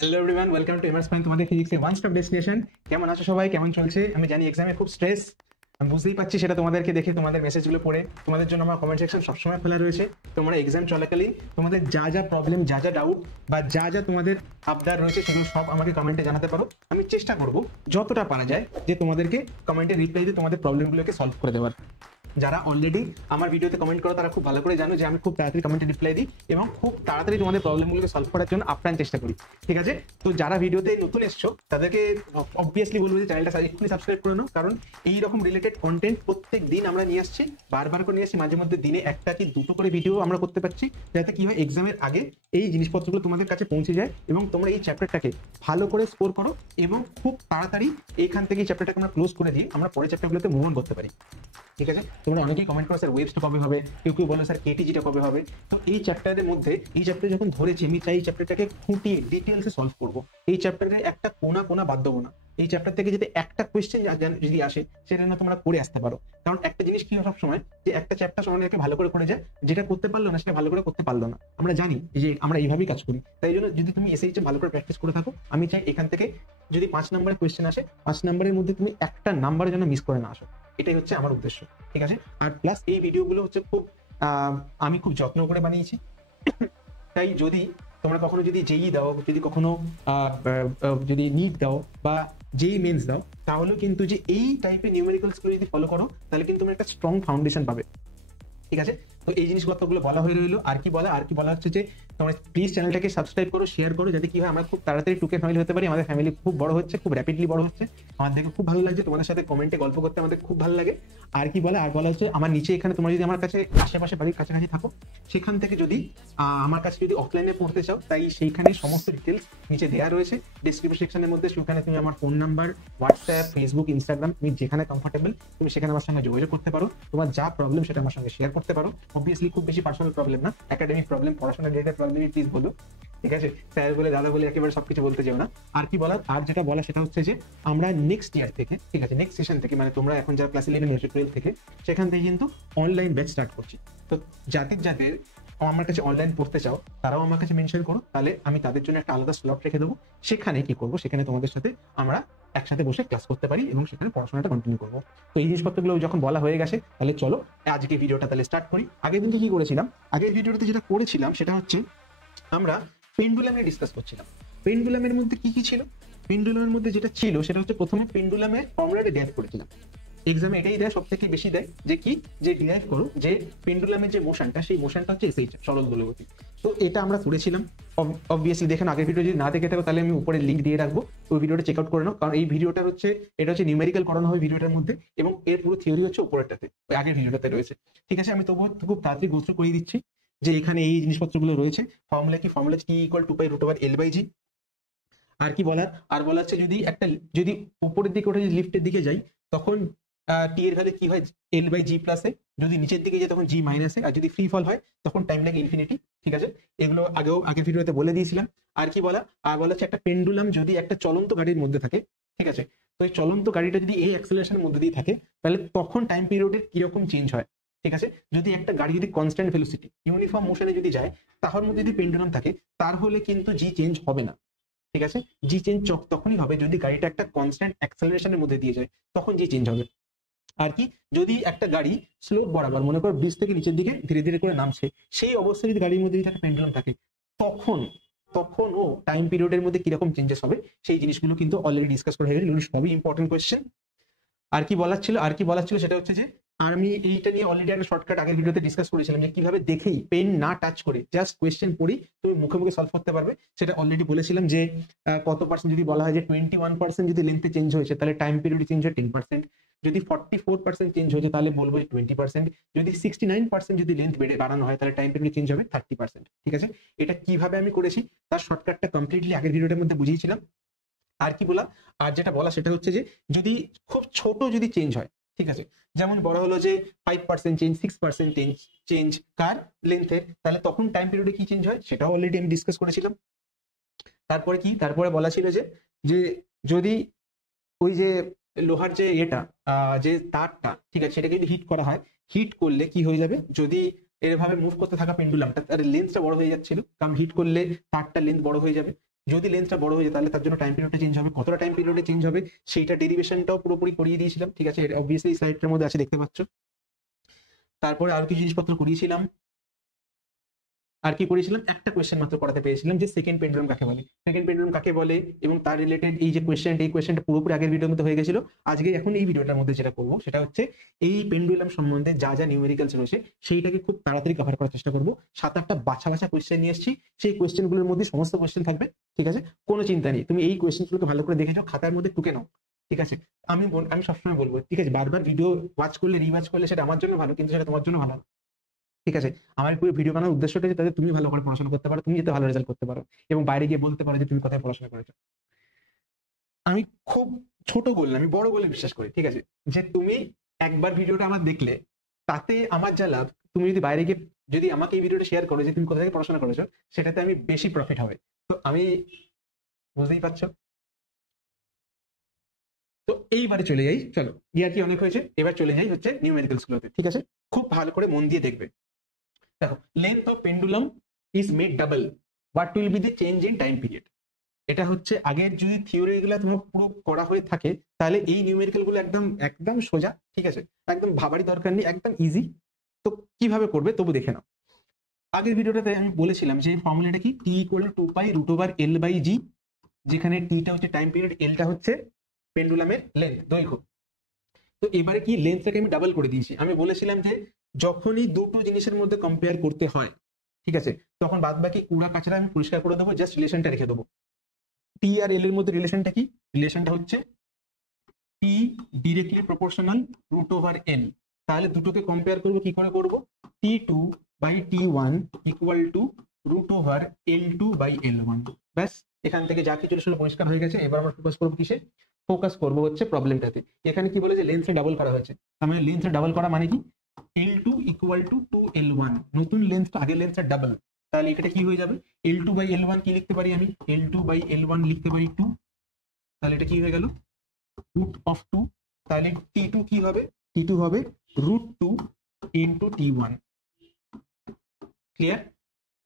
Hello everyone, welcome to MR's point, তোমাদের ফিজিক্সের one stop destination. কেমন আছো সবাই? কেমন চলছে? আমি জানি এক্সামে খুব স্ট্রেস, আমি বুঝতেই পারছি। সেটা তোমাদেরকে দেখে, তোমাদের মেসেজগুলো পড়ে, তোমাদের জন্য আমার কমেন্ট সেকশন সবসময় খোলা রয়েছে। তোমরা এক্সাম চলাকালীন তোমাদের যা যা প্রবলেম, যা যা ডাউট বা যা যা তোমাদের আবদার রয়েছে সেগুলো সব আমাকে কমেন্টে জানাতে পারো। আমি চেষ্টা করবো যতটা পারা যায় যে তোমাদেরকে কমেন্টে রিপ্লাই দিয়ে তোমাদের প্রবলেমগুলোকে সলভ করে দেওয়ার। যারা অলরেডি আমার ভিডিওতে কমেন্ট করো তারা খুব ভালো করে জানো যে আমি খুব তাড়াতাড়ি কমেন্টে রিপ্লাই দিই এবং খুব তাড়াতাড়ি তোমাদের প্রবলেমগুলোকে সলভ করার জন্য আপ্রাণ চেষ্টা করি। ঠিক আছে? তো যারা ভিডিওতে নতুন এসছো তাদেরকে অবভিয়াসলি বলবো যে চ্যানেলটা এক্ষুনি সাবস্ক্রাইব করে নাও, কারণ এইরকম রিলেটেড কন্টেন্ট প্রত্যেক দিন আমরা নিয়ে আসছি, বারবার করে নিয়ে আসছি। মাঝে মধ্যে দিনে একটা কি দুটো করে ভিডিও আমরা করতে পারছি, যাতে কি হয় এক্সামের আগে এই জিনিসপত্রগুলো তোমাদের কাছে পৌঁছে যায় এবং তোমরা এই চ্যাপ্টারটাকে ভালো করে স্কোর করো এবং খুব তাড়াতাড়ি এইখান থেকে এই চ্যাপ্টারটাকে আমরা ক্লোজ করে দিই, আমরা পরের চ্যাপ্টারগুলোতে মুভ অন করতে পারি। ঠিক আছে? তোমরা অনেকেই কমেন্ট করো স্যার ওয়েবসটা কবে হবে, কেউ কেউ বলো স্যার কেটিজিটা কবে হবে। তো এই চ্যাপ্টারের মধ্যে, এই চ্যাপ্টার যখন ধরেছি আমি চাই এই চ্যাপ্টারটাকে খুঁটিয়ে ডিটেলসে সলভ করবো। এই চ্যাপ্টারের একটা কোনা কোনা বাদ দেবো না। এই চ্যাপ্টার থেকে যদি একটা কোয়েশ্চেন যদি আসে সেটা না তোমরা করে আসতে পারো। কারণ একটা জিনিস কি হয় সবসময়, যে একটা চ্যাপ্টার অনেকে ভালো করে যায়, যেটা করতে পারলো না সেটা ভালো করে করতে পারলো না। আমরা জানি যে আমরা এইভাবেই কাজ করি। তাই জন্য যদি তুমি এসএইচে ভালো করে প্র্যাকটিস করে থাকো, আমি চাই এখান থেকে যদি 5 নম্বরের কোয়েশ্চেন আসে, 5 নম্বরের মধ্যে তুমি একটা নাম্বার যেন মিস করে না আসো। এটাই হচ্ছে আমার উদ্দেশ্য। ঠিক আছে? আর প্লাস এই ভিডিওগুলো হচ্ছে খুব আমি খুব যত্ন করে বানিয়েছি। তাই যদি তোমরা কখনো যদি জেই দাও, যদি কখনো যদি নিট দাও বা জেই মেন্স দাও, তাহলেও কিন্তু যে এই টাইপের নিউমেরিক্যালস গুলো যদি ফলো করো তাহলে কিন্তু তোমরা একটা স্ট্রং ফাউন্ডেশন পাবে। ঠিক আছে? তো এই জিনিসগুলো বলা হয়ে রইলো। আর কি বলা হচ্ছে যে তোমরা প্লিজ চ্যানেলটাকে সাবস্ক্রাইব করো, শেয়ার করো, যাতে কি হয় আমরা খুব তাড়াতাড়ি টুকে ফ্যামিলি হতে পারি। আমাদের ফ্যামিলি খুব বড় হচ্ছে, খুব র্যাপিডলি বড় হচ্ছে। আমার দেখে খুব ভালো লাগছে, তোমাদের সাথে কমেন্টে গল্প করতে আমাদের খুব ভালো লাগে। আর বলা হচ্ছে আমার নিচে এখানে তোমরা যদি আমার কাছে আশেপাশে বাড়ির কাছাকাছি থাকো, সেখান থেকে যদি আমার কাছে যদি অফলাইনে পড়তে চাও, তাই সেইখানে সমস্ত ডিটেলস নিচে দেওয়া রয়েছে ডেসক্রিপশন সেকশনের মধ্যে। সেখানে তুমি আমার phone number, WhatsApp, Facebook, Instagram, তুমি যেখানে কমফোর্টেবল তুমি সেখানে আমার সঙ্গে যোগাযোগ করতে পারো। তোমার যা প্রবলেম সেটা আমার সঙ্গে শেয়ার করতে পারো। অবভিয়াসলি খুব বেশি পার্সোনাল প্রবলেম না, একাডেমিক প্রবলেম, পড়াশোনা রিলেটেড প্রবলেম প্লিজ বলো। ঠিক আছে? স্যার বলে দাদা বলে একেবারে সবকিছু বলতে চাও না। আর যেটা বলা সেটা হচ্ছে যে আমরা নেক্সট ইয়ার থেকে, ঠিক আছে, নেক্সট সেশন থেকে, মানে তোমরা এখন যারা ক্লাস 11 12 থেকে, সেখান থেকে কিন্তু অনলাইন ব্যাচ স্টার্ট করছি। তো যাদের আমার কাছে অনলাইন পড়তে চাও তারাও আমার কাছে মেনশন করো, তাহলে আমি তাদের জন্য একটা আলাদা স্লট রেখে দেবো। সেখানে কি করবো, সেখানে তোমাদের সাথে আমরা একসাথে বসে ক্লাস করতে পারি এবং সেখানে পড়াশোনাটা কন্টিনিউ করবো। তো এই জিনিসপত্রগুলো যখন বলা হয়ে গেছে, তাহলে চলো আজকে ভিডিওটা তাহলে স্টার্ট করি। আগের দিনকে কি করেছিলাম, আগের ভিডিওটাতে যেটা করেছিলাম সেটা হচ্ছে আমরা পেন্ডুলামে ডিসকাস করছিলাম। পেন্ডুলামের মধ্যে কি কি ছিল? পেন্ডুলামের মধ্যে যেটা ছিল সেটা হচ্ছে প্রথমে পেন্ডুলামের ফর্মুলাটা ডেরাইভ করেছিলাম। এক্সামে এটাই দেয় সব থেকে বেশি দেয়, যে কি, যে ডিরাইভ করো যে পেন্ডুলামের যে মোশনটা, সেই মোশনটা হচ্ছে এসএইচ, সরল দোলগতি। তো এটা আমরা করেছিলাম। অবভিয়াসলি দেখেন, আগের ভিডিও যদি না দেখে থাকো তাহলে আমি উপরে লিঙ্ক দিয়ে রাখবো, ওই ভিডিওটা চেক আউট করে নাও। কারণ এই ভিডিওটা হচ্ছে, এটা হচ্ছে নিউমেরিক্যাল করানো হবে ভিডিওটার মধ্যে, এবং এর পুরো থিওরি হচ্ছে উপরেরটাতে, ওই আগের ভিডিওটাতে রয়েছে। ঠিক আছে? আমি তবুও খুব তাড়াতাড়ি গোথ্রু করে দিচ্ছি যে এখানে এই জিনিসপত্রগুলো রয়েছে। ফর্মুলা কি ইকুয়াল 2π√L/g। আর কি বলার, আর বলা হচ্ছে যদি উপরের দিকে ওঠে, লিফটের দিকে যাই, তখন টি এর ভ্যালু কি হয়, L/g প্লাসে। যদি নিচের দিকে যায় তখন জি মাইনাসে। আর যদি ফ্রি ফল হয় তখন টাইম লাগে ইনফিনিটি। ঠিক আছে? এগুলো আগের ভিডিওতে বলে দিয়েছিলাম। আর কি বলা হচ্ছে একটা পেন্ডুলাম যদি একটা চলন্ত গাড়ির মধ্যে থাকে, ঠিক আছে, তো এই চলন্ত গাড়িটা যদি এই অ্যাক্সেলারেশনের মধ্যে দিয়ে থাকে, তাহলে তখন টাইম পিরিয়ডের কিরকম চেঞ্জ হয়। ঠিক আছে? যদি একটা গাড়ি যদি কনস্ট্যান্ট ভেলোসিটি ইউনিফর্ম মোশনে যদি যায়, তার মধ্যে যদি পেন্ডুলাম থাকে, তাহলে কিন্তু জি চেঞ্জ হবে না। ঠিক আছে? জি চেঞ্জ তখনই হবে যদি গাড়িটা একটা কনস্ট্যান্ট অ্যাক্সেলারেশনের মধ্যে দিয়ে যায়, তখন জি চেঞ্জ হবে। আর কি, যদি একটা গাড়ি স্লোপ বরাবর, মনে করো ব্রিজ থেকে নিচের দিকে ধীরে ধীরে করে নামছে, সেই অবস্থায় যদি গাড়ির মধ্যে একটা পেন্ডুলাম থাকে, তখন ও টাইম পিরিয়ডের মধ্যে কিরকম চেঞ্জেস হবে, সেই জিনিসগুলো কিন্তু অলরেডি ডিসকাস করা হয়ে গেছে। সবই ইম্পর্টেন্ট কোয়েশ্চেন। আর কি বলার ছিল সেটা হচ্ছে যে আমি এইটা নিয়ে অলরেডি একটা শর্টকাট আগের ভিডিওতে ডিসকাস করেছিলাম, যে কিভাবে দেখেই পেন না টাচ করে জাস্ট কোয়েশ্চেন পড়ি তুমি মুখে মুখে সলভ করতে পারবে। সেটা অলরেডি বলেছিলাম যে কত পার্সেন্ট যদি বলা হয় যে 21% যদি লেন্থে চেঞ্জ হয়েছে, তাহলে টাইম পিরিয়ড চেঞ্জ হয় 10%। যদি 44% চেঞ্জ হয়েছে তাহলে বলবো 20%। যদি 69% যদি লেন্থ বাড়ানো হয়, তাহলে টাইম পিরিয়ড চেঞ্জ হবে 30%। ঠিক আছে? এটা কিভাবে আমি করেছি তার শর্টকাটটা কমপ্লিটলি আগের ভিডিওটার মধ্যে বুঝিয়েছিলাম। আর যেটা বলা সেটা হচ্ছে যে যদি খুব ছোট যদি চেঞ্জ হয়, ঠিক আছে, যেমন বড় হলো যে 5% চেঞ্জ, 6% চেঞ্জ কার লেন্থের, তাহলে তখন টাইম পিরিয়ডে কি চেঞ্জ হয় সেটাও অলরেডি আমি ডিসকাস করেছিলাম। তারপরে বলা ছিল যে যে যদি ওই যে লোহার যে যে তারটা, ঠিক আছে, সেটাকে যদি হিট করা হয়, হিট করলে কি হয়ে যাবে, যদি এভাবে মুভ করতে থাকা পেন্ডুলামটা, তার লেন্থটা বড় হয়ে যাচ্ছিল, কারণ হিট করলে তারটা লেন্থ বড় হয়ে যাবে। যদি লেন্থটা বড় হয়ে যায় তাহলে তার জন্য টাইম পিরিয়ডটা চেঞ্জ হবে, কতটা টাইম পিরিয়ডে চেঞ্জ হবে সেইটা ডেরিভেশনটাও পুরোপুরি করিয়ে দিয়েছিলাম, ঠিক আছে, অবভিয়াসলি স্লাইডটার মধ্যে আছে দেখতে পাচ্ছ। তারপরে আরো কিছু জিনিসপত্র করিয়েছিলাম। আর কি করেছিলাম, একটা কোয়েশ্চেন মাত্র করাতে পেরেছিলাম যে সেকেন্ড পেন্ডুলাম কাকে বলে, সেকেন্ড পেন্ডুলাম কাকে বলে এবং তার রিলেটেড এই যে কোয়েশ্চেনটা পুরোপুরি আগের ভিডিওর মধ্যে হয়ে গেছিল। আজকে এখন এই ভিডিওটার মধ্যে যেটা করবো সেটা হচ্ছে এই পেন্ডুলাম সম্বন্ধে যা যা নিউমেরিক্যালস রয়েছে সেইটাকে খুব তাড়াতাড়ি কভার করার চেষ্টা করবো। 7-8টা বাছা বাছা কোয়েশ্চেন নিয়ে এসেছি, সেই কোয়েশ্চেনগুলোর মধ্যে সমস্ত কোয়েশ্চেন থাকবে, ঠিক আছে, কোনো চিন্তা নেই, তুমি এই কোয়েশ্চেনগুলোকে ভালো করে দেখে যাও, খাতার মধ্যে টুকে নাও, ঠিক আছে। আমি সবসময় বলবো, ঠিক আছে, বারবার ভিডিও ওয়াচ করলে রিওয়াচ করলে সেটা আমার জন্য ভালো, কিন্তু সেটা তোমার জন্য ভালো না, ঠিক আছে। আমার পুরো ভিডিও বানানোর উদ্দেশ্যটা যে তাদের তুমি ভালো করে পড়াশোনা করতে পারো, তুমি যাতে ভালো রেজাল্ট করতে পারো এবং বাইরে গিয়ে বলতে পারো যে তুমি কোথায় পড়াশোনা করেছো। আমি খুব ছোট গোল না, আমি বড় গোলে বিশ্বাস করি, ঠিক আছে, যে তুমি একবার ভিডিওটা আমার দেখলে তাতে আমার যা লাভ, তুমি যদি বাইরে গিয়ে যদি আমাকে এই ভিডিওটা শেয়ার করো যে তুমি কোথা থেকে পড়াশোনা করেছো, সেটাতে আমি বেশি প্রফিট হবে। তো আমি, বুঝতেই পারছো। তো এইবারে চলে যাই, চলো ইয়ার কি অনেক হয়েছে, এবার চলে যাই হচ্ছে নিউমেরিক্যালস গুলোতে, ঠিক আছে, খুব ভালো করে মন দিয়ে দেখবে। দেখো, length of pendulum is made double, what will be the change in time period. এটা হচ্ছে আগের যদি থিওরি গুলো তোমার পুরো করা হয়ে থাকে তাহলে এই নিউমেরিক্যাল গুলো একদম একদম সোজা, ঠিক আছে, একদম ভাবারই দরকার নেই, একদম ইজি। তো কিভাবে করবে তবু দেখে নাও। আগের ভিডিওটাতে আমি বলেছিলাম যে ফর্মুলাটা কি, টি ইকুয়াল টু 2π√L/g, যেখানে টিটা হচ্ছে টাইম পিরিয়ড, এলটা হচ্ছে পেন্ডুলামের লেন্থ, দৈর্ঘ্য। তো এবারে কি, লেন্থটাকে আমি ডাবল করে দিয়েছি। আমি বলেছিলাম যে যখনই দুটো জিনিসের মধ্যে কম্পেয়ার করতে হয়, ঠিক আছে, তখন বাদ বাকি কুড়া কাচরা আমি পরিষ্কার করে দেবো, জাস্ট রিলেশনটা রেখে দেবো। টি আর এল এর মধ্যে রিলেশনটা কি, রিলেশনটা হচ্ছে টি ডিরেক্টলি প্রপোর্শনাল √L। তাহলে দুটোকে কম্পেয়ার করবো, কি করে করবো, T2/T1 ইকুয়াল টু √L2/L1। ব্যাস, এখান থেকে যা কিছু ছিল পরিষ্কার হয়ে গেছে। এবার আমরা ফোকাস করবো কিসে, ফোকাস করবো হচ্ছে প্রবলেমটাতে। এখানে কি বলেছে, লেন্থে ডাবল করা হয়েছে, তার মানে লেন্থে ডাবল করা মানে কি, L2 ইকুয়াল টু 2L1, নতুন লেন্থটা আগের লেন্থের ডাবল। তাহলে এটা কি হয়ে যাবে, L2/L1 কি লিখতে পারি আমি, L2/L1 লিখতে পারি 2, তাহলে এটা কি হয়ে গেল √2। তাহলে T2 কি হবে, T2 হবে √2 ইন্টু T1। ক্লিয়ার?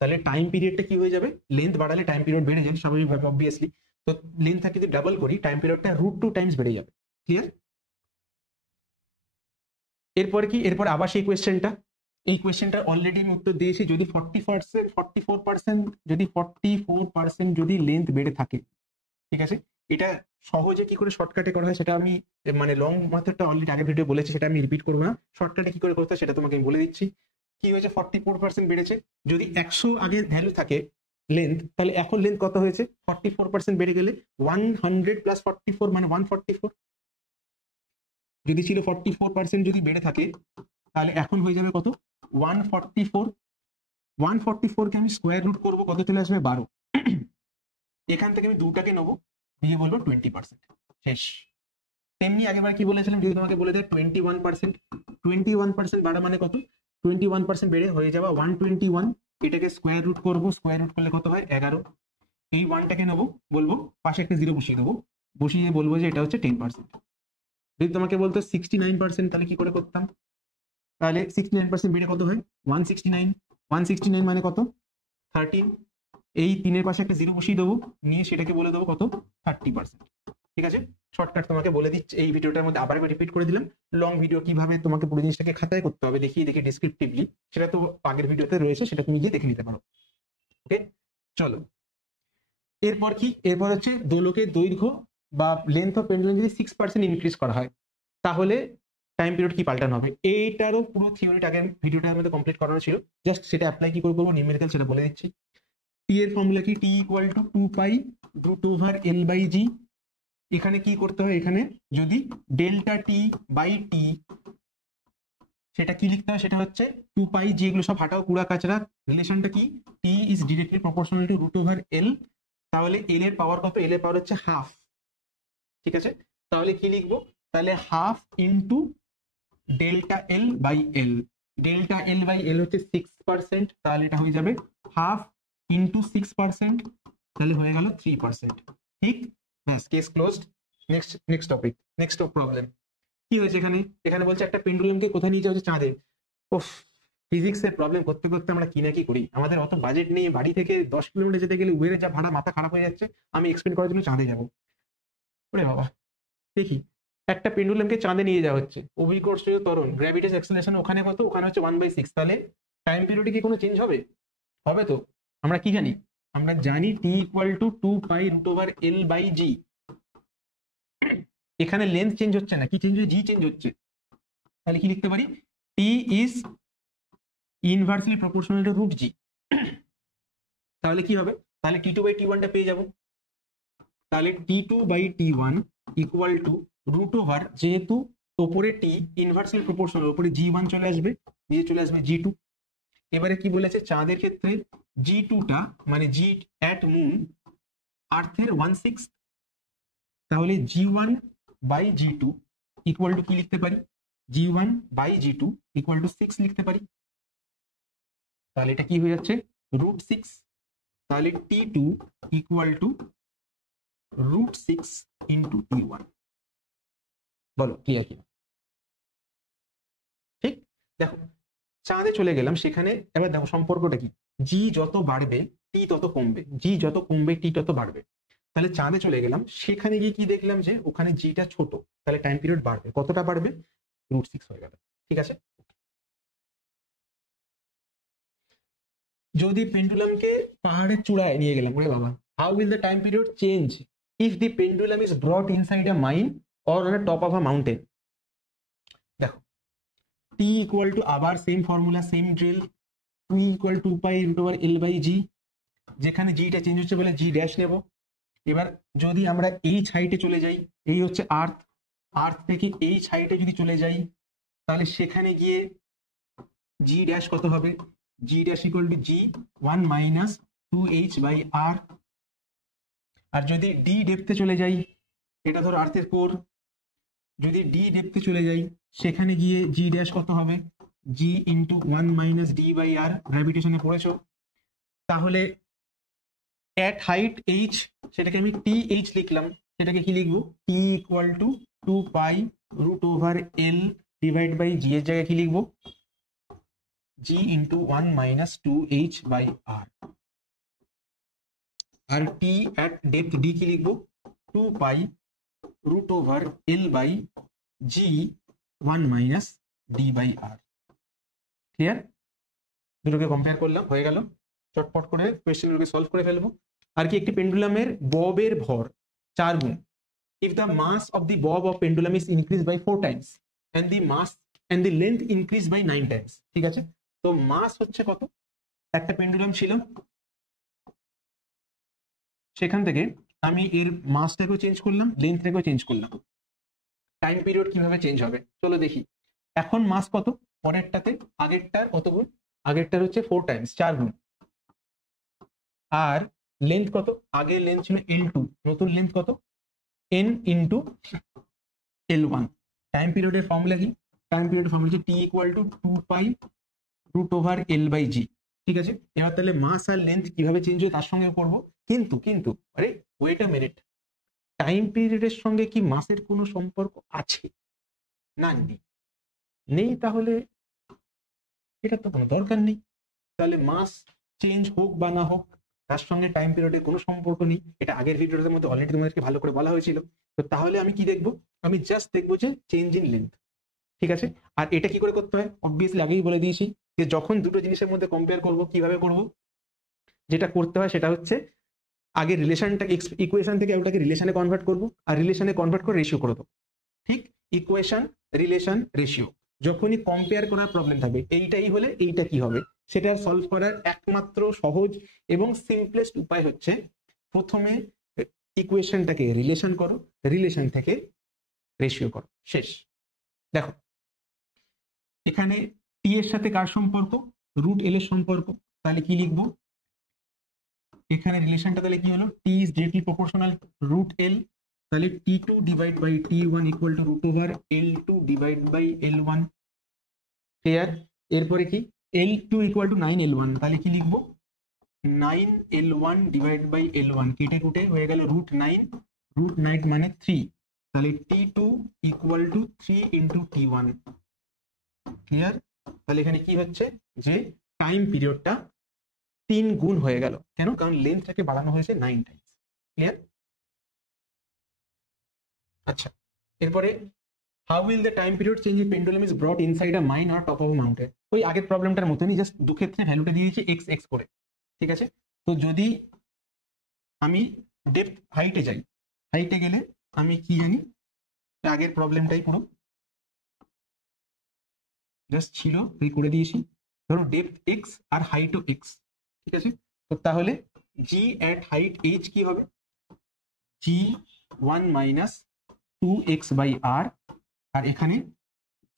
তাহলে টাইম পিরিয়ডটা কি হয়ে যাবে, লেন্থ বাড়ালে টাইম পিরিয়ড বেড়ে যায় স্বাভাবিকভাবে, অবভিয়াসলি। তো লেন্থটাকে যদি ডাবল করি টাইম পিরিয়ডটা √2 টাইমস বেড়ে যাবে। ক্লিয়ার? এরপর কি, এরপর আবার সেই কোয়েশ্চেনটা, এই কোয়েশ্চেনটা অলরেডি আমি উত্তর দিয়েছি। যদি 44% যদি লেন্থ বেড়ে থাকে, ঠিক আছে, এটা সহজে কি করে শর্টকাটে করা হয় সেটা আমি, মানে লং মেথডটা অলরেডি আগের ভিডিও বলেছি, সেটা আমি রিপিট করবো না। শর্টকাটে কি করে করতে হয় সেটা তোমাকে আমি বলে দিচ্ছি। কি হয়েছে, 44% বেড়েছে। যদি 100 আগে ভ্যালু থাকে লেন্থ, তাহলে এখন লেন্থ কত হয়েছে, 44% বেড়ে গেলে 100 প্লাস 44 মানে 144। যদি ছিল 44% যদি বেড়ে থাকে তাহলে এখন হয়ে যাবে কত, 144। 144 কে আমি স্কোয়ার রুট করবো, কত চলে আসবে, 12। এখান থেকে আমি দুটাকে নেবো, দিয়ে বলবো 20%, শেষ। তেমনি আগেবার কি বলেছিলাম, যদি তোমাকে বলে দেয় 21%, বাড়া মানে কত, 21% বেড়ে হয়ে যাওয়া 121। এটাকে স্কোয়ার রুট করবো, স্কোয়ার রুট করলে কত হয়, 11। এই 1টাকে নেবো, বলবো পাশে একটা 0 বসিয়ে দেবো, বসিয়ে বলবো যে এটা হচ্ছে 10%। যদি তোমাকে বলতো 69%, তাহলে কি করে করতাম, তাহলে 69% বেড়ে কত হয়, 169। 169 মানে কত, 13। এই 3-এর পাশে একটা 0 বসিয়ে দেবো, নিয়ে সেটাকে বলে দেবো কত, 30%। ঠিক আছে, শর্টকাট তোমাকে বলে দিচ্ছি এই ভিডিওটার মধ্যে, আবার রিপিট করে দিলাম। লং ভিডিও কিভাবে তোমাকে পুরো জিনিসটাকে খাতায় করতে হবে দেখিয়ে দেখে ডিসক্রিপটিভলি, সেটা তো আগের ভিডিওতে রয়েছে, সেটা তুমি গিয়ে দেখে নিতে পারো। ওকে, চলো এরপর কি, এরপর হচ্ছে দোলকের দৈর্ঘ্য বা লেন্থ অফ পেন্ডুলাম যদি 6% ইনক্রিজ করা হয় তাহলে টাইম পিরিয়ড কি পাল্টানো হবে। এইটারও পুরো থিওরিটা আগের ভিডিওটার মধ্যে কমপ্লিট করানো ছিল, জাস্ট সেটা অ্যাপ্লাই কি করে করবো নিউমেরিক্যাল সেটা বলে দিচ্ছি। টি এর ফর্মুলা কি, টি ইকুয়াল টু 2π√L/g। এখানে কি করতে হয়, এখানে যদি ডেল্টা টি বাই টি, সেটা কি লিখতে হয়, সেটা হচ্ছে 2π, যেগুলো সব হাঁটাও কুড়া কাচরা, রিলেশনটা কি, T is directly proportional to √L। তাহলে এল এর পাওয়ার কত, এল এর পাওয়ার হচ্ছে হাফ, ঠিক আছে। তাহলে কি লিখবো, তাহলে half into delta L by L. Delta L by L হচ্ছে 6%, তাহলে এটা হয়ে যাবে হাফ ইন্টু 6%, তাহলে হয়ে গেল 3%। ঠিক, ব্যাস, case closed. Next topic, next problem কি হয়েছে এখানে, এখানে বলছে একটা পেন্ডুলামকে কোথায় নিয়ে যাওয়া হচ্ছে, চাঁদে। ওফ, ফিজিক্সের প্রবলেম করতে করতে আমরা কি না কি করি, আমাদের অত বাজেট নেই, বাড়ি থেকে 10 কিলোমিটার যেতে গেলে উবেরের যা ভাড়া, মাথা খারাপ হয়ে যাচ্ছে, আমি এক্সপেন্ড করার জন্য চাঁদে যাবো। ওরে বাবা, দেখি একটা পেন্ডুলামকে চাঁদে নিয়ে যাওয়া হচ্ছে, অভিকর্ষীয় ত্বরণ গ্র্যাভিটাস অ্যাক্সেলারেশন ওখানে কত, ওখানে হচ্ছে 1/6, তাহলে টাইম পিরিয়ডে কি কোনো চেঞ্জ হবে? হবে তো। আমরা কি জানি, আমরা জানি টি ইকুয়াল টু 2π√L/g। এখানে লেন্থ চেঞ্জ হচ্ছে না, কি চেঞ্জ হচ্ছে, জি চেঞ্জ হচ্ছে। তাহলে কি লিখতে পারি, T is inversely proportional to √g। তাহলে কি হবে, তাহলে T2/T1টা পেয়ে যাব। তাহলে T2/T1 ইকুয়াল টু √, যেহেতু ওপরে টি ইনভার্সলি প্রপোর্শনাল, ওপরে G1 চলে আসবে, নিচে চলে আসবে G2। এবারে কি বলেছে, চাঁদের ক্ষেত্রে G2টা মানে জি অ্যাট মুন আর্থের 1/6, তাহলে G1/G2 ইকুয়াল টু কি লিখতে পারি, G1/G2 ইকুয়াল টু 6 লিখতে পারি। তাহলে এটা কি হয়ে যাচ্ছে, √6। তাহলে T2 equal to √6 into T1। বলো ক্লিয়ার কি? ঠিক। দেখো চাঁদে চলে গেলাম, সেখানে এবার দেখো সম্পর্কটা কি, জি যত বাড়বে টি তত কমবে, জি যত কমবে টি তত বাড়বে। তাহলে চাঁদে চলে গেলাম, সেখানে গিয়ে কি দেখলাম যে ওখানে জিটা ছোট, তাহলে টাইম পিরিয়ড বাড়বে, কতটা বাড়বে, √6 হয়ে গেল। ঠিক আছে। যদি পেন্ডুলামকে পাহাড়ের চূড়ায় নিয়ে গেলাম, ওরে বাবা, how will the time period change if the pendulum is brought inside a mine or on top of a mountain. দেখো টি ইকুয়াল টু, আবার same formula, same drill, 2 equal 2π√L/g, যেখানে জিটা চেঞ্জ হচ্ছে বলে জি ড্যাশ নেব। এবার যদি আমরা এই সাইডে চলে যাই, এই হচ্ছে আর্থ, আর্থ থেকে এই সাইডে যদি চলে যাই, তাহলে সেখানে গিয়ে জি ড্যাশ কত হবে, g dash equal to G1 - 2h/r। আর যদি ডি ডেপথে চলে যাই, এটা ধরো আর্থের কোর, যদি ডি ডেপথে চলে যাই, সেখানে গিয়ে জি ড্যাশ কত হবে, G1 - d/r। গ্র্যাভিটেশনে পড়েছো, তাহলে অ্যাট হাইট h, সেটাকে আমি TH লিখলাম, সেটাকে কি লিখবো, T ইকুয়াল টু 2π√L/g এর জায়গায় কি লিখবো, G1 - 2h/r। আর টি অ্যাট ডেপথ ডি কি লিখবো, 2π√L/g1 - d/r। ক্লিয়ার? দুটোকে কম্পেয়ার করলাম, হয়ে গেল, চটপট করে কোয়েশ্চেনগুলোকে সলভ করে ফেলবো। আর কি, একটি পেন্ডুলামের ববের ভর 4 গুণ, if the mass of the bob of pendulum is increased by 4 times and the mass and the length increased by 9 times। ঠিক আছে, তো মাস হচ্ছে কত, একটা পেন্ডুলাম ছিল, সেখান থেকে আমি এর মাসটাকেও চেঞ্জ করলাম, লেন্থটাকেও চেঞ্জ করলাম। টাইম পিরিয়ড কিভাবে চেঞ্জ হবে চলো দেখি। এখন মাস কত, পরেরটাতে আগেরটার কত গুণ, আগেরটার হচ্ছে 4 টাইমস, 4 গুণ। আর লেন্থ কত, আগের লেন্থ ছিল L2, নতুন লেন্থ কত, n ইন্টু L1। টাইম পিরিয়ডের ফর্মুলা কি, টাইম পিরিয়ডের ফর্মুলা হচ্ছে T ইকুয়াল টু 2π√L/g। ঠিক আছে, এবার তাহলে মাস আর লেন্থ কিভাবে চেঞ্জ হয় তার সঙ্গে করবো, কিন্তু আরে ওয়েট আ মিনিট, টাইম পিরিয়ডের সঙ্গে কি মাসের কোনো সম্পর্ক আছে? না, নেই। তাহলে এটা তো কোনো দরকার নেই, তাহলে মাস চেঞ্জ হোক বা না হোক তার সঙ্গে টাইম পিরিয়ডের কোনো সম্পর্ক নেই, এটা আগের ভিডিওর মধ্যে অলরেডি তোমাদেরকে ভালো করে বলা হয়েছিল। তো তাহলে আমি কি দেখবো, আমি জাস্ট দেখবো যে চেঞ্জ ইন লেন্থ। ঠিক আছে, আর এটা কি করে করতে হয়, অবভিয়াসলি আগেই বলে দিয়েছি যে যখন দুটো জিনিসের মধ্যে কম্পেয়ার করব, কিভাবে করব, যেটা করতে হয় সেটা হচ্ছে আগে রিলেশনটাকে, ইকুয়েশন থেকে ওটাকে রিলেশনে কনভার্ট করবো, আর রিলেশনে কনভার্ট করে রেশিও করে দেবো। ঠিক, ইকুয়েশন, রিলেশন, রেশিও, যখনই কম্পেয়ার করার প্রবলেম থাকবে, এইটাই হলে এইটা কি হবে, সেটা সলভ করার একমাত্র সহজ এবং সিম্পলেস্ট উপায় হচ্ছে প্রথমে ইকুয়েশনটাকে রিলেশন করো, রিলেশন থেকে রেশিও করো, শেষ। দেখো এখানে টি এর সাথে কার সম্পর্ক, √L এর সম্পর্ক, তাহলে কি লিখবো, এখানে রিলেশনটা তাহলে কি হলো, T is directly proportional √L, তাহলে T2 divide by T1 equal to √L2 divide by L1। Clear? এরপরে কি, L2 ইকুয়াল টু 9L1, তাহলে কি লিখবো, 9L1 ডিভাইড বাই L1, কেটে কুটে হয়ে গেল √9, √9 মানে 3, তাহলে T2 equal to 3 into T1। Clear? তাহলে এখানে কি হচ্ছে, যে টাইম পিরিয়ডটা 3 গুণ হয়ে গেল। কেন? কারণ লেন্থটাকে বাড়ানো হয়েছে 9 টাইমস। ক্লিয়ার? আচ্ছা, এরপরে how will the time period change if pendulum is brought inside a mine or top of a mountain. ওই আগের প্রবলেমটার মতনই, জাস্ট দু ক্ষেত্রে ভ্যালুটা দিয়েছি এক্স এক্স করে। ঠিক আছে, তো যদি আমি ডেপথ হাইটে যাই, হাইটে গেলে আমি কি জানি, আগের প্রবলেমটাই পুরো জাস্ট ছিল, এই করে দিয়েছি। ধরো ডেপথ এক্স আর হাইটও এক্স। ঠিক আছে, তো তাহলে জি অ্যাট হাইট এইচ কি হবে? জি 1 মাইনাস 2x বাই আর, আর এখানে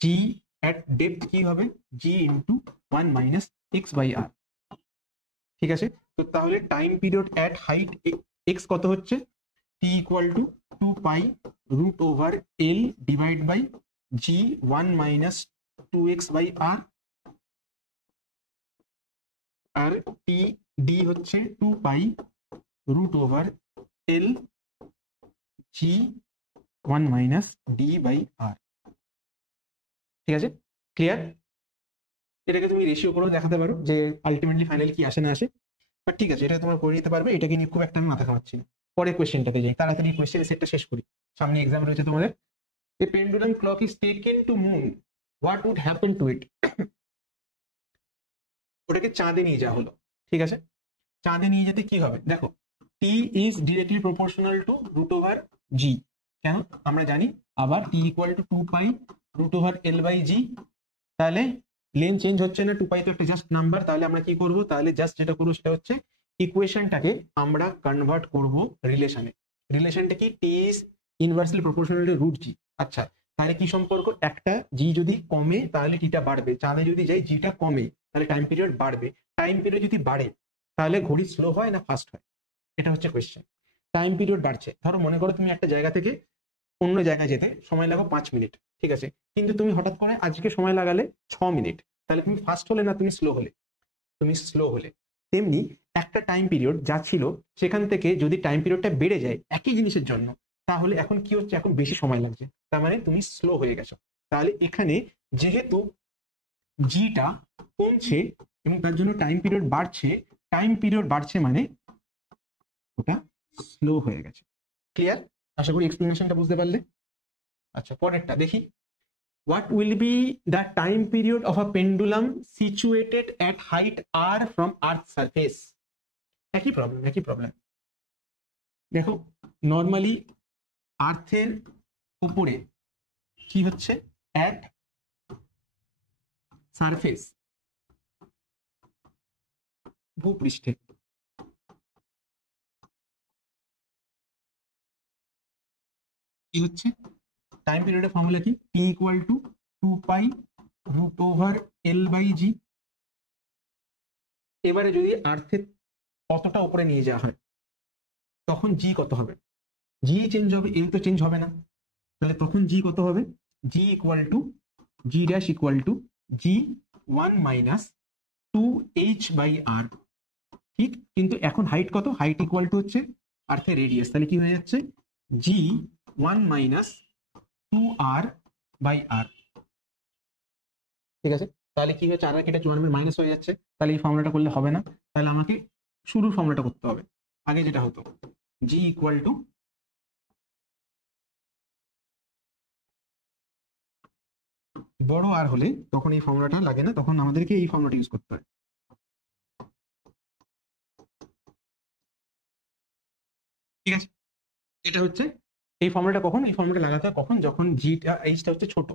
জি অ্যাট ডেপথ কি হবে? G into 1 minus x by r. ঠিক আছে, তো তাহলে time period at height x কত হচ্ছে? T equal to 2 pi root over L divide by g 1 minus 2x by r, আর টি ডি হচ্ছে 2 pi root over L g 1 minus d by r. ঠিক আছে, ক্লিয়ার? এটাকে তুমি ratio করেও দেখাতে পারো যে আলটিমেটলি ফাইনালি কি আসে না আসে, বাট ঠিক আছে, এটা তোমরা করে নিতে পারবে। এটাকে নিয়ে খুব একটা আমি মাথা ঘামাচ্ছি না। পরের কোয়েশ্চেনটাতে যাই, তাড়াতাড়ি কোয়েশ্চেনের সেটটা শেষ করি, সামনে এক্সাম রয়েছে তোমাদের। A pendulum clock is taken to moon. What would happen to it? ওটাকে চাঁদে নিয়ে যাওয়া হলো। ঠিক আছে, চাঁদে নিয়ে যেতে কি হবে? দেখো, t is directly proportional to root over g। কেন? আমরা জানি আবার t equal to 2 pi root over l by g। তাহলে লেন চেঞ্জ হচ্ছে না, 2 পাই তো একটা জাস্ট নাম্বার। তাহলে আমরা কি করব? তাহলে জাস্ট যেটা করবো সেটা হচ্ছে ইকুয়েশনটাকে আমরা কনভার্ট করব রিলেশনে। রিলেশনটা কি? t is inversely proportional to root g। আচ্ছা, তাহলে কি সম্পর্ক? একটা জি যদি কমে তাহলে টিটা বাড়বে, চাঁদে যদি যাই জিটা কমে তাহলে টাইম পিরিয়ড বাড়বে। টাইম পিরিয়ড যদি বাড়ে তাহলে ঘড়ি স্লো হয় না ফাস্ট হয়? এটা হচ্ছে কোয়েশ্চেন। টাইম পিরিয়ড বাড়ছে, ধরো মনে করো তুমি একটা জায়গা থেকে অন্য জায়গায় যেতে সময় লাগো 5 মিনিট। ঠিক আছে, কিন্তু তুমি হঠাৎ করে আজকে সময় লাগালে 6 মিনিট, তাহলে তুমি ফাস্ট হলে না তুমি স্লো হলে? তুমি স্লো হলে। তেমনি একটা টাইম পিরিয়ড যা ছিল সেখান থেকে যদি টাইম পিরিয়ডটা বেড়ে যায় একই জিনিসের জন্য, তাহলে এখন কি হচ্ছে? এখন বেশি সময় লাগছে, তার মানে তুমি স্লো হয়ে গেছো। তাহলে এখানে যেহেতু জিটা কমছে এবং তার জন্য টাইম পিরিয়ড বাড়ছে, টাইম পিরিয়ড বাড়ছে মানে ওটা স্লো হয়ে গেছে। ক্লিয়ার? আশা করি এক্সপ্লেনেশনটা বুঝতে পারলে। আচ্ছা, পরেরটা দেখি। What will be the time period of a pendulum situated at height r from Earth's surface? একই প্রবলেম, একই প্রবলেম। দেখো, নর্মালি আর্থের উপরে কি হচ্ছে? অ্যাট সারফেস, ভূপৃষ্ঠে কি হচ্ছে? টাইম পিরিয়ডের ফর্মুলা কি? T equal to 2 pi root over L by g. এবারে যদি আর্থের কতটা উপরে নিয়ে যাওয়া হয় তখন জি কত হবে? জি চেঞ্জ হবে, এল তো চেঞ্জ হবে না। তাহলে তখন জি কত হবে? G equal to g dash equal to g 1 minus 2h by r. ঠিক, কিন্তু এখন হাইট কত? হাইট ইকুয়াল টু হচ্ছে আর্থের রেডিয়াস, তাহলে কি হয়ে যাচ্ছে? জি 1 মাইনাস 2r বাই আর। ঠিক আছে, তাহলে কি হচ্ছে? আর কেটে 1 মাইনাস হয়ে যাচ্ছে, তাহলে এই ফর্মুলাটা করলে হবে না। তাহলে আমাকে শুরুর ফর্মুলাটা করতে হবে। আগে যেটা হতো জি ইকুয়াল টু বড় আর হলে তখন এই ফর্মুলাটা লাগে না, তখন আমাদেরকে এই ফর্মুলাটা ইউজ করতে হয়। ঠিক আছে, এটা হচ্ছে এই ফর্মুলাটা কখন? এই ফর্মুলাটা লাগাতে হয় কখন? যখন জিটা এইচটা হচ্ছে ছোট।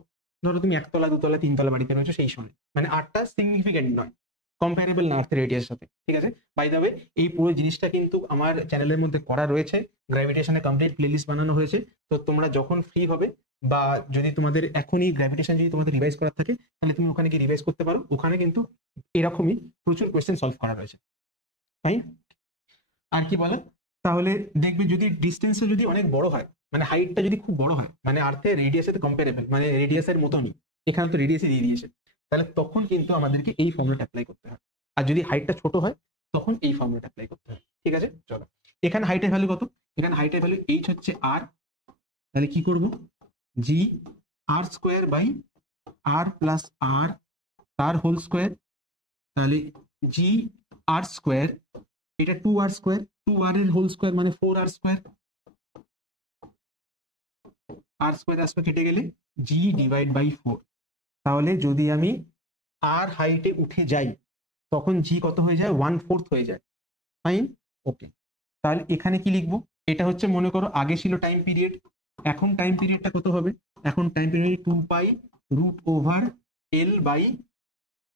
ধরো তুমি একতলা দুতলা তিনতলা বাড়িতে রয়েছে, সেই সময় মানে আরটা সিগনিফিকেন্ট নয়, কম্পারেবল না আর্থের রেডিয়াসের সাথে। ঠিক আছে, বাই দ্য ওয়ে এই পুরো জিনিসটা কিন্তু আমার চ্যানেলের মধ্যে করা রয়েছে, গ্র্যাভিটেশনে কমপ্লিট প্লেলিস্ট বানানো হয়েছে। তো তোমরা যখন ফ্রি হবে বা যদি তোমাদের এখনই গ্র্যাভিটেশন যদি তোমাদের রিভাইজ করার থাকে তাহলে তুমি ওখানে গিয়ে রিভাইজ করতে পারো। ওখানে কিন্তু এরকমই প্রচুর কোয়েশ্চেন সলভ করা রয়েছে। তাই আর কি বলে, তাহলে দেখবে যদি ডিস্টেন্সে যদি অনেক বড় হয়, মানে হাইটটা যদি খুব বড় হয়, মানে আর্থের রেডিয়াসের সাথে কম্পারেবল, মানে রেডিয়াসের মতনই, এখানে তো রেডিয়াসই দিয়ে দিয়েছে, তাহলে তখন কিন্তু আমাদেরকে এই ফর্মুলাটা অ্যাপ্লাই করতে হয়। আর যদি হাইটটা ছোট হয় তখন এই ফর্মুলাটা অ্যাপ্লাই করতে হয়। ঠিক আছে, চলো এখানে হাইটের ভ্যালু কত? এখানে হাইটের ভ্যালু এইচ হচ্ছে আর, তাহলে কি করব? জি আর স্কোয়ার বাই আর প্লাস আর তার হোল স্কোয়ার তাহলে জি আর স্কোয়ার, এটা 2r স্কোয়ার, 2r এর হোল স্কোয়ার মানে 4r স্কোয়ার, আর স্কোয়ার আসবে কেটে গেলে জি ডিভাইড বাই 4। তাহলে যদি আমি আর হাইটে উঠে যাই তখন জি কত হয়ে যায়, 1/4 হয়ে যায়। ফাইন, ওকে। তাহলে এখানে কি লিখবো, এটা হচ্ছে মনে করো আগে ছিল টাইম পিরিয়ড, এখন টাইম পিরিয়ডটা কত হবে, এখন time period 2 pi root over L by,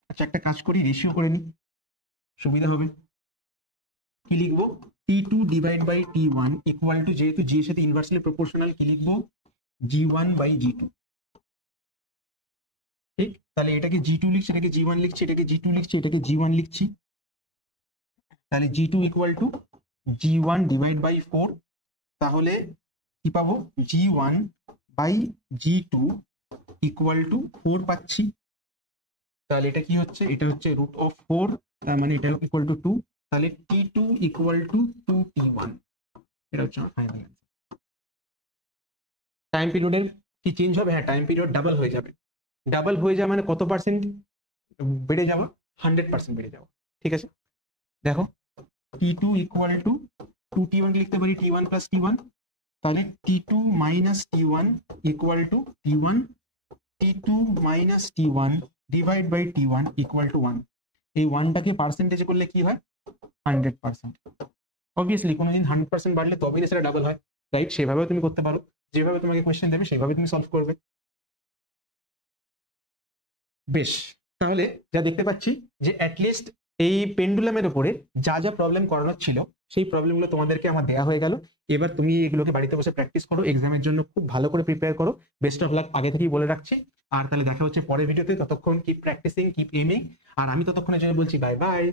আচ্ছা একটা কাজ করি রেশিও করে নিই সুবিধা হবে। কি লিখবো, T2 divide by T1 equal two, যেহেতু জি এর সাথে ইনভার্সলি প্রপোর্শনাল, কি লিখবো G1 বাই G2। ঠিক, তাহলে এটাকে G2 লিখছি, এটাকে G1 লিখছি, এটাকে G2 লিখছি, এটাকে G1 লিখছি। তাহলে G2 equal to G1 divide by 4। তাহলে কি পাবো, G1 by G2 equal to 4 পাচ্ছি। তাহলে এটা কি হচ্ছে, এটা হচ্ছে রুট অফ 4, তার মানে এটা ইকুয়াল টু 2। তাহলে T2 ইকুয়াল টু 2T1, এটা হচ্ছে আমার ফাইনাল অ্যান্সার। টাইম পিরিয়ডের কি চেঞ্জ হবে, হ্যাঁ টাইম পিরিয়ড ডাবল হয়ে যাবে। ডাবল হয়ে যাওয়া মানে কত পার্সেন্ট বেড়ে যাওয়া, 100% বেড়ে যাওয়া। ঠিক আছে, দেখো T2 ইকুয়াল টু 2T1 লিখতে পারি T1 প্লাস T1, তাহলে T2 minus T1 equal to T1, T2 minus T1 divide by T1 equal to 1। এই 1টাকে পার্সেন্টেজে করলে কি হয়, 100%। অবভিয়াসলি কোনোদিন 100% বাড়লে তবেই না সেটা ডাবল হয়, রাইট? সেভাবেও তুমি করতে পারো, যেভাবে তোমাকে কোয়েশ্চেন দেবে সেভাবে তুমি সলভ করবে। বেশ, তাহলে যা দেখতে পাচ্ছি যে অ্যাটলিস্ট এই পেন্ডুলামের উপরে যা যা প্রবলেম করানোর ছিল সেই প্রবলেমগুলো তোমাদেরকে আমার দেওয়া হয়ে গেল। এবার তুমি এগুলোকে বাড়িতে বসে প্র্যাকটিস করো, এক্সামের জন্য খুব ভালো করে প্রিপেয়ার করো। বেস্ট অফ লাক আগে থেকেই বলে রাখছি। আর তাহলে দেখা হচ্ছে পরের ভিডিওতে, ততক্ষণ কিপ প্র্যাকটিসিং, কিপ এমিং। আর আমি ততক্ষণের জন্য বলছি বাই বাই।